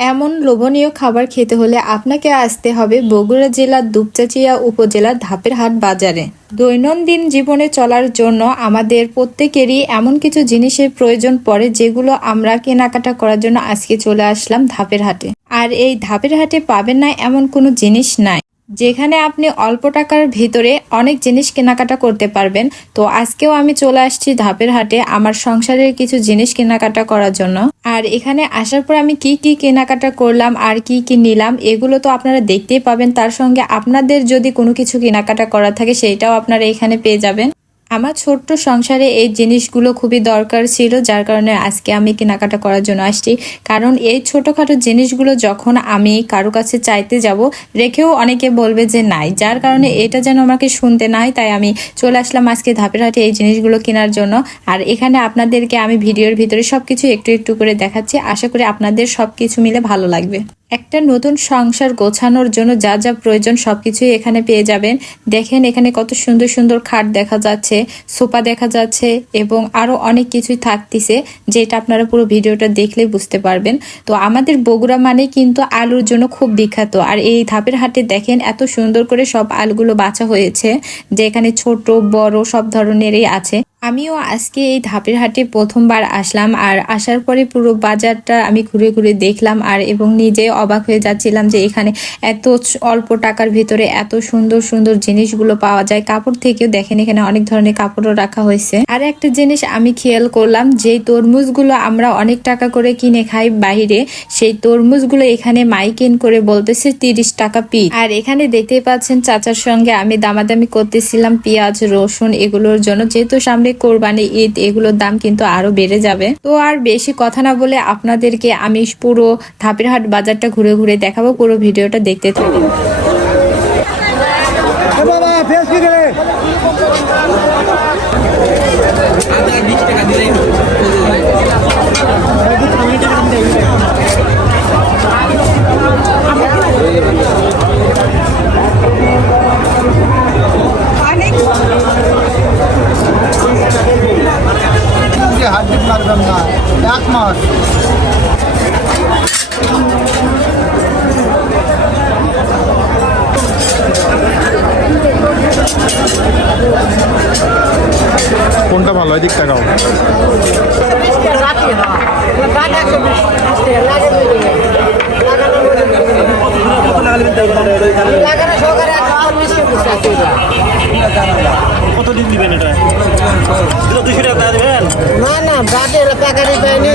এমন লোভনীয় খাবার খেতে হলে আপনাকে আসতে হবে বগুড়া জেলার দুপচাঁচিয়া উপজেলার ধাপেরহাট বাজারে। দৈনন্দিন জীবনে চলার জন্য আমাদের প্রত্যেকেরই এমন কিছু জিনিসের প্রয়োজন পড়ে যেগুলো আমরা কেনাকাটা করার জন্য আজকে চলে আসলাম ধাপের হাটে। আর এই ধাপের হাটে পাবেন না এমন কোনো জিনিস নাই, যেখানে আপনি অল্প টাকার ভিতরে অনেক জিনিস কেনাকাটা করতে পারবেন। তো আজকেও আমি চলে আসছি ধাপের হাটে আমার সংসারের কিছু জিনিস কেনাকাটা করার জন্য। আর এখানে আসার পর আমি কি কি কেনাকাটা করলাম আর কি কি নিলাম এগুলো তো আপনারা দেখতেই পাবেন। তার সঙ্গে আপনাদের যদি কোনো কিছু কেনাকাটা করার থাকে সেইটাও আপনারা এখানে পেয়ে যাবেন। আমার ছোট্ট সংসারে এই জিনিসগুলো খুবই দরকার ছিল, যার কারণে আজকে আমি কেনাকাটা করার জন্য আসছি। কারণ এই ছোটোখাটো জিনিসগুলো যখন আমি কারো কাছে চাইতে যাব রেখেও অনেকে বলবে যে নাই, যার কারণে এটা যেন আমাকে শুনতে নাই, তাই আমি চলে আসলাম আজকে ধাপের হাটে এই জিনিসগুলো কেনার জন্য। আর এখানে আপনাদেরকে আমি ভিডিওর ভিতরে সবকিছু একটু একটু করে দেখাচ্ছি, আশা করি আপনাদের সবকিছু মিলে ভালো লাগবে। একটা নতুন সংসার গোছানোর জন্য যা যা প্রয়োজন সবকিছুই এখানে পেয়ে যাবেন। দেখেন এখানে কত সুন্দর সুন্দর খাট দেখা যাচ্ছে, সোফা দেখা যাচ্ছে এবং আরো অনেক কিছুই থাকতেছে, যেটা আপনারা পুরো ভিডিওটা দেখলেই বুঝতে পারবেন। তো আমাদের বগুড়া মানে কিন্তু আলুর জন্য খুব বিখ্যাত। আর এই ধাপের হাটে দেখেন এত সুন্দর করে সব আলুগুলো বাছা হয়েছে, যে এখানে ছোট বড় সব ধরনেরই আছে। আমিও আজকে এই ধাপের হাটে প্রথমবার আসলাম, আর আসার পরে পুরো বাজারটা আমি ঘুরে ঘুরে দেখলাম আর এবং নিজে অবাক হয়ে যাচ্ছিলাম যে এখানে এত অল্প টাকার ভিতরে এত সুন্দর সুন্দর জিনিসগুলো পাওয়া যায়। কাপড় থেকেও দেখেন এখানে অনেক ধরনের কাপড়ও রাখা হয়েছে। আর একটা জিনিস আমি খেয়াল করলাম, যে তরমুজগুলো আমরা অনেক টাকা করে কিনে খাই বাইরে, সেই তরমুজগুলো এখানে মাইকিন করে বলতেছে 30 টাকা পিস। আর এখানে দেখতেই পাচ্ছেন চাচার সঙ্গে আমি দামাদামি করতেছিলাম পেঁয়াজ রসুন এগুলোর জন্য, যেহেতু সামনে কোরবানি ঈদ, এগুলোর দাম কিন্তু আরো বেড়ে যাবে। তো আর বেশি কথা না বলে আপনাদেরকে আমি পুরো ধাপের হাট বাজারটা ঘুরে ঘুরে দেখাবো, পুরো ভিডিওটা দেখতে থাকুন। হাত মারবেন না, এক মাস কোনটা ভালো হয় দিক টাকাও কতদিন দিবেন এটা? 200 টাকা দেবেন? না না বাদে প্যাকেটে দেয়নি।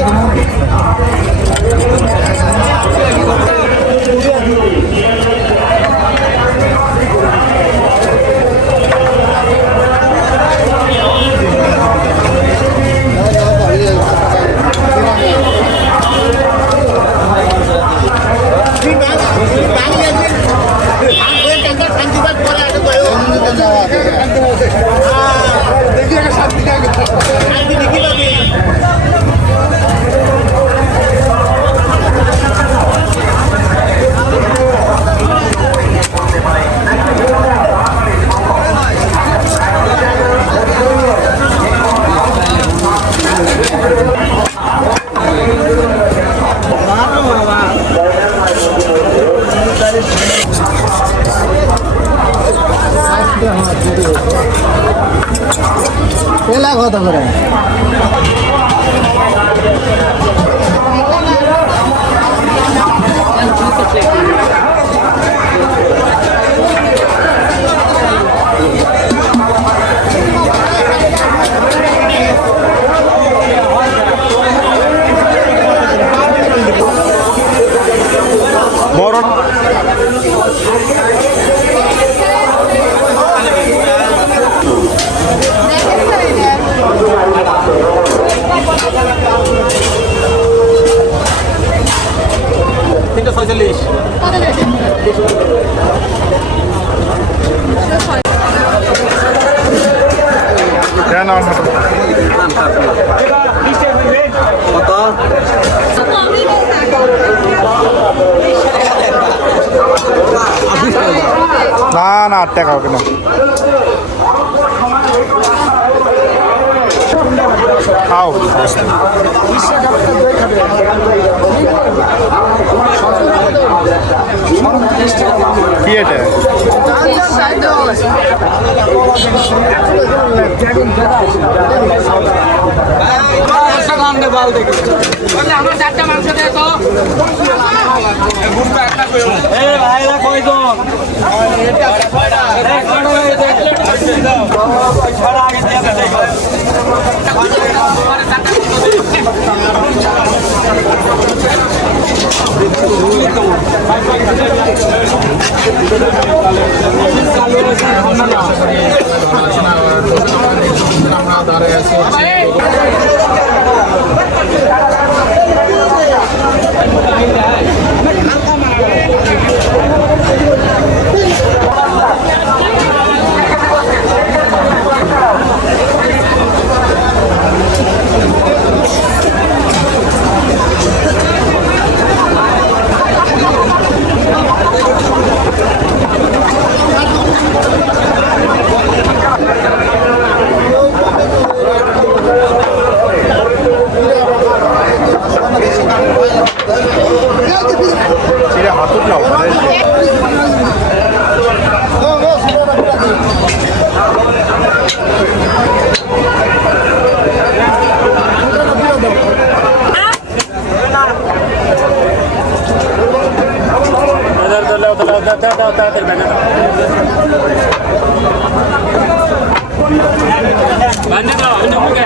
এলা কত করে? বড় তিনটা 46 কেন কত? না না 8 টাকা কেন খাও কি এটা চিড়ে হাতুর নাও Banyak lah, banyak juga.